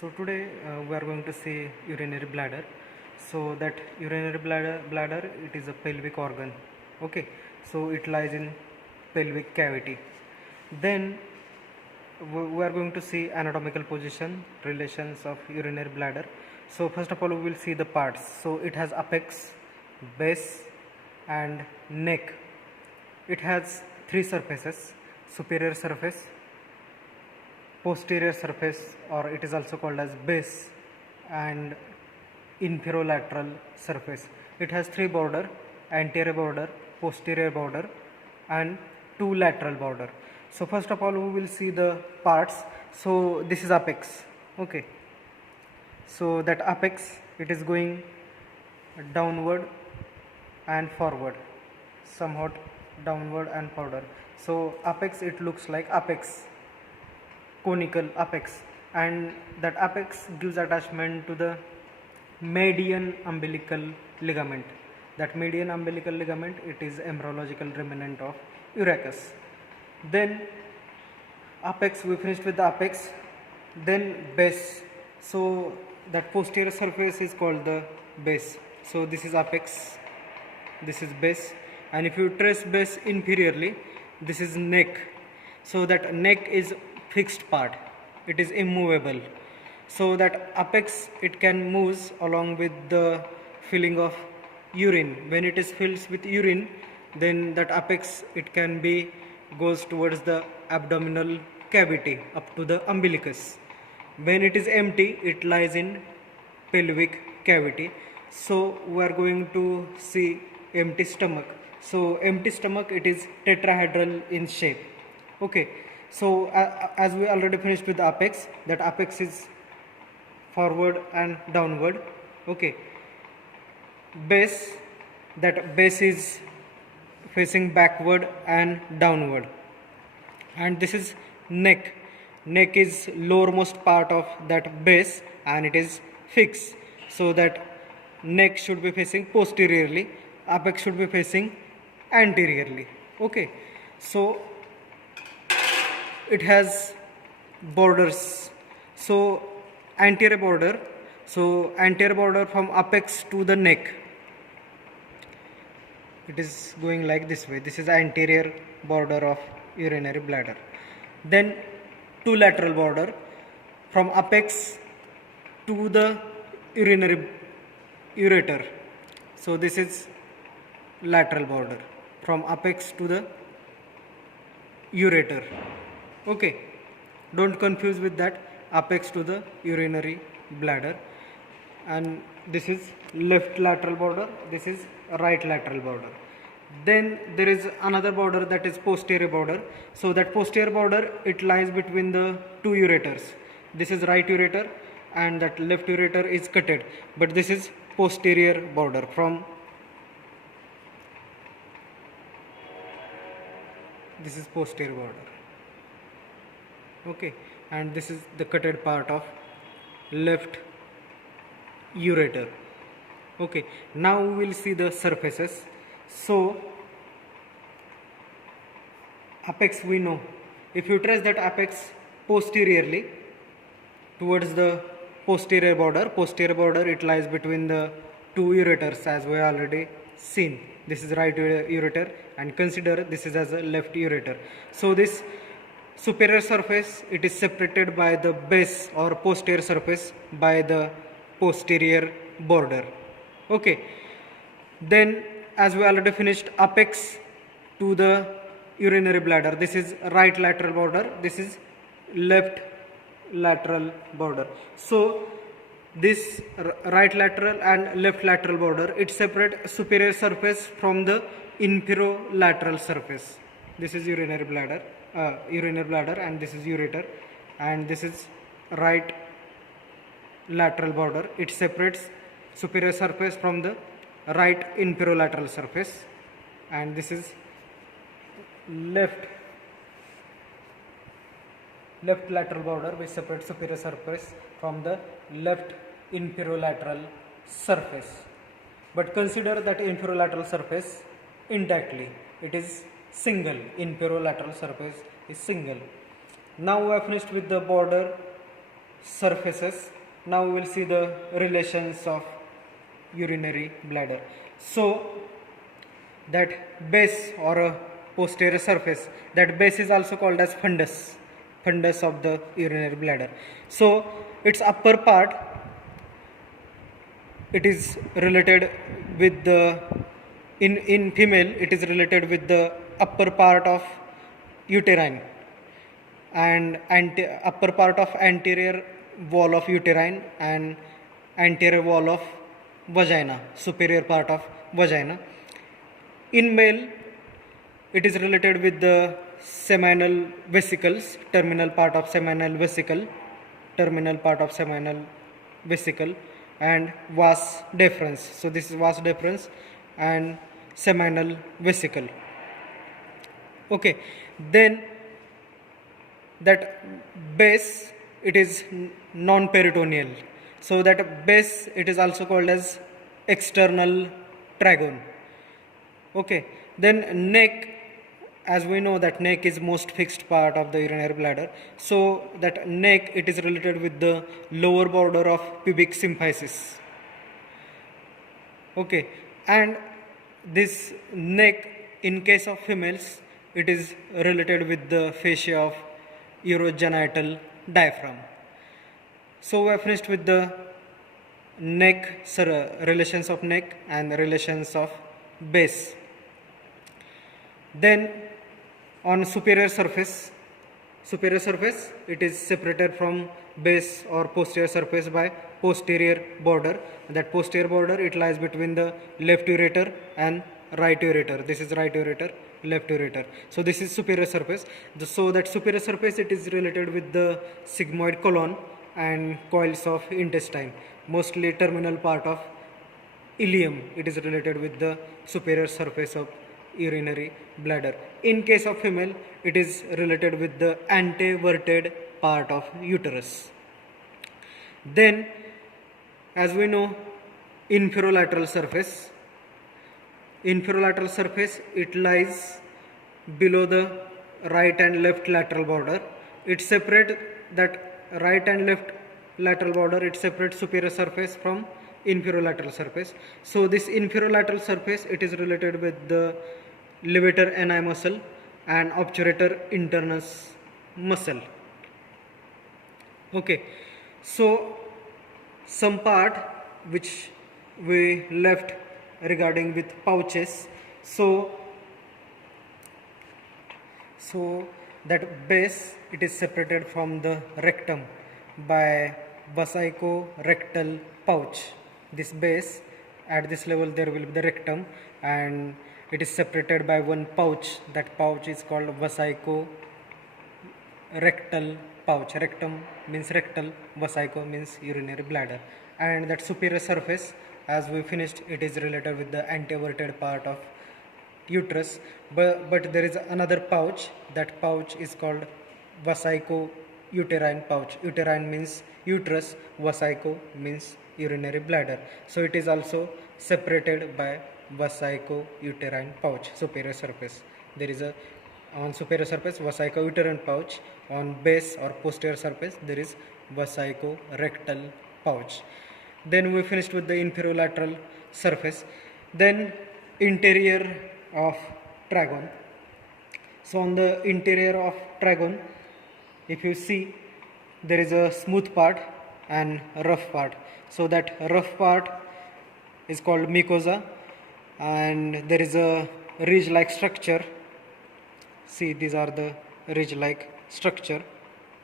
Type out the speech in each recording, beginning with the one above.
So today we are going to see urinary bladder. So that urinary bladder it is a pelvic organ. Okay, so it lies in pelvic cavity. Then we are going to see anatomical position, relations of urinary bladder. So first of all we will see the parts. So it has apex, base and neck. It has three surfaces: superior surface, posterior surface, or it is also called as base, and inferolateral surface. It has three border: anterior border, posterior border and two lateral border. So first of all we will see the parts. So this is apex. Okay, so that apex it is going downward and forward, somewhat downward and forward. So apex, it looks like apex, conical apex, and that apex gives attachment to the median umbilical ligament. That median umbilical ligament, it is embryological remnant of urachus. Then apex, we finished with the apex. Then base. So that posterior surface is called the base. So this is apex, this is base, and if you trace base inferiorly, this is neck. So that neck is fixed part, it is immovable. So that apex, it can move along with the filling of urine. When it is filled with urine, then that apex, it can be goes towards the abdominal cavity up to the umbilicus. When it is empty, it lies in pelvic cavity. So we are going to see empty stomach. So empty stomach, it is tetrahedral in shape. Okay, so as we already finished with the apex, that apex is forward and downward. Okay, base, that base is facing backward and downward. And this is neck. Neck is lowermost part of that base and it is fixed. So that neck should be facing posteriorly, apex should be facing anteriorly. Okay, so it has borders. So anterior border, so anterior border from apex to the neck, it is going like this way. This is anterior border of urinary bladder. Then two lateral border from apex to the urinary ureter. So this is lateral border from apex to the ureter. Okay, don't confuse with that, apex to the urinary bladder. And this is left lateral border, this is right lateral border. Then there is another border, that is posterior border. So that posterior border, it lies between the two ureters. This is right ureter and that left ureter is cutted, but this is posterior border from, this is posterior border. Okay, and this is the cutted part of left ureter. Okay, now we will see the surfaces. So apex, we know, if you trace that apex posteriorly towards the posterior border, it lies between the two ureters, as we already seen. This is right ureter and consider this is as a left ureter. So this superior surface, it is separated by the base, or posterior surface by the posterior border. Okay, then as we already finished, apex to the urinary bladder, this is right lateral border, this is left lateral border. So this right lateral and left lateral border, it separates superior surface from the inferolateral surface. This is urinary bladder, and this is ureter, and this is right lateral border. It separates superior surface from the right inferolateral surface, and this is left lateral border, which separates superior surface from the left inferolateral surface. But consider that inferolateral surface intactly, it is single, inferolateral surface is single. Now we have finished with the border surfaces. Now we will see the relations of urinary bladder. So that base or a posterior surface, that base is also called as fundus of the urinary bladder. So its upper part, it is related with the in female it is related with the upper part of uterine and upper part of anterior wall of uterine and anterior wall of vagina, superior part of vagina. In male it is related with the seminal vesicles, terminal part of seminal vesicle, and vas deferens. So this is vas deferens and seminal vesicle. Okay, then that base, it is non-peritoneal. So that base, it is also called as external trigone. Okay, then neck, as we know that neck is most fixed part of the urinary bladder. So that neck, it is related with the lower border of pubic symphysis. Okay, and this neck, in case of females, it is related with the fascia of urogenital diaphragm. So we have finished with the neck, relations of neck and relations of base. Then on superior surface, it is separated from base or posterior surface by posterior border. That posterior border, it lies between the left ureter and right ureter. This is right ureter, left ureter. So this is superior surface. So that superior surface, it is related with the sigmoid colon and coils of intestine, mostly terminal part of ileum. It is related with the superior surface of urinary bladder. In case of female, it is related with the anteverted part of uterus. Then, as we know, inferolateral surface, it lies below the right and left lateral border. It separates that right and left lateral border, it separates superior surface from inferolateral surface. So this inferolateral surface, it is related with the levator ani muscle and obturator internus muscle. Okay, so some part which we left regarding with pouches. So that base, it is separated from the rectum by vesico-rectal pouch. This base, at this level there will be the rectum, and it is separated by one pouch. That pouch is called vesico-rectal pouch. Rectum means rectal, vesico means urinary bladder. And that superior surface, as we finished, it is related with the anteverted part of uterus, but there is another pouch. That pouch is called vesico-uterine pouch. Uterine means uterus, vesico means urinary bladder. So it is also separated by vesico-uterine pouch, superior surface. There is on superior surface vesico-uterine pouch, on base or posterior surface there is vesico-rectal pouch. Then we finished with the inferolateral surface. Then interior of trigone. So on the interior of trigone, if you see, there is a smooth part and rough part. So that rough part is called mucosa, and there is a ridge-like structure. See, these are the ridge-like structure.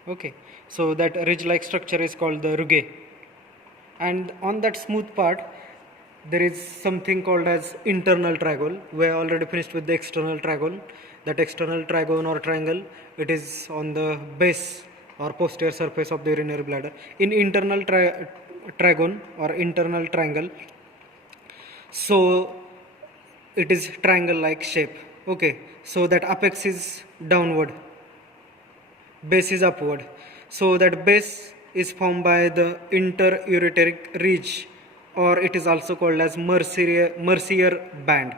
Okay, so that ridge-like structure is called the rugae. And on that smooth part, there is something called as internal trigone. We have already finished with the external trigone. That external trigone or triangle, it is on the base or posterior surface of the urinary bladder. In internal trigone or internal triangle, so it is triangle like shape. Okay, so that apex is downward, base is upward. So that base is formed by the interureteric ridge, or it is also called as Mercier band.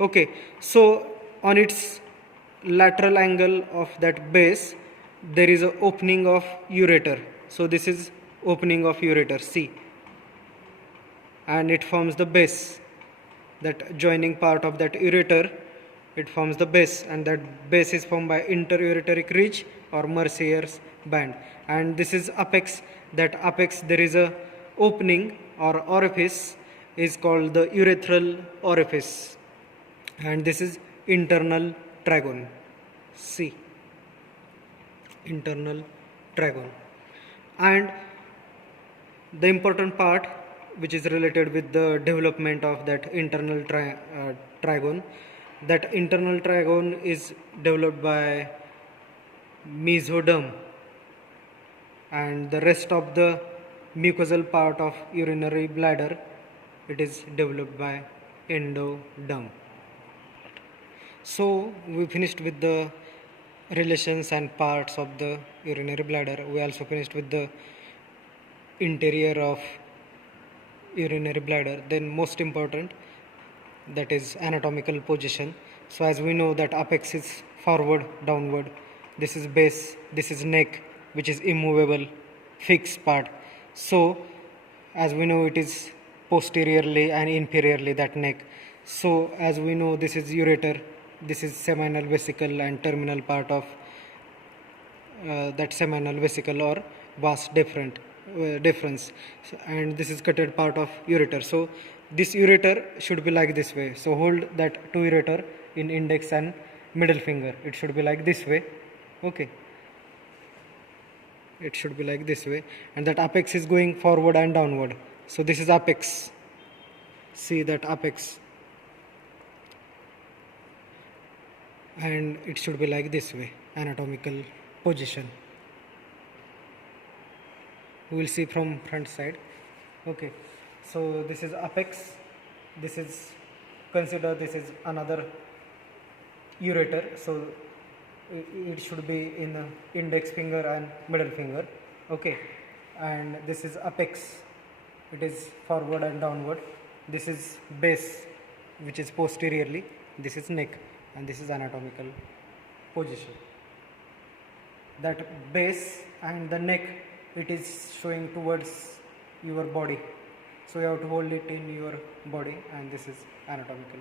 Okay, so on its lateral angle of that base, there is an opening of ureter. So this is opening of ureter, see, and it forms the base. That joining part of that ureter, it forms the base, and that base is formed by interureteric ridge or Mercier's band. And this is apex. That apex, there is a opening or orifice, is called the urethral orifice, and this is internal trigone. See, internal trigone. And the important part which is related with the development of that internal trigone, that internal trigone is developed by mesoderm, and the rest of the mucosal part of urinary bladder, it is developed by endoderm. So we finished with the relations and parts of the urinary bladder. We also finished with the interior of urinary bladder. Then most important, that is anatomical position. So as we know that apex is forward, downward, this is base, this is neck, which is immovable, fixed part. So as we know, it is posteriorly and inferiorly, that neck. So as we know, this is ureter, this is seminal vesicle and terminal part of that seminal vesicle or vas deferens, and this is cutted part of ureter. So this ureter should be like this way. So hold that two ureter in index and middle finger. It should be like this way. Okay, it should be like this way, and that apex is going forward and downward. So this is apex. See that apex, and it should be like this way, anatomical position. We will see from front side. Okay, so this is apex, this is, consider this is another ureter, so it should be in index finger and middle finger. Okay, and this is apex, it is forward and downward. This is base, which is posteriorly, this is neck, and this is anatomical position. That base and the neck, it is showing towards your body, so you have to hold it in your body, and this is anatomical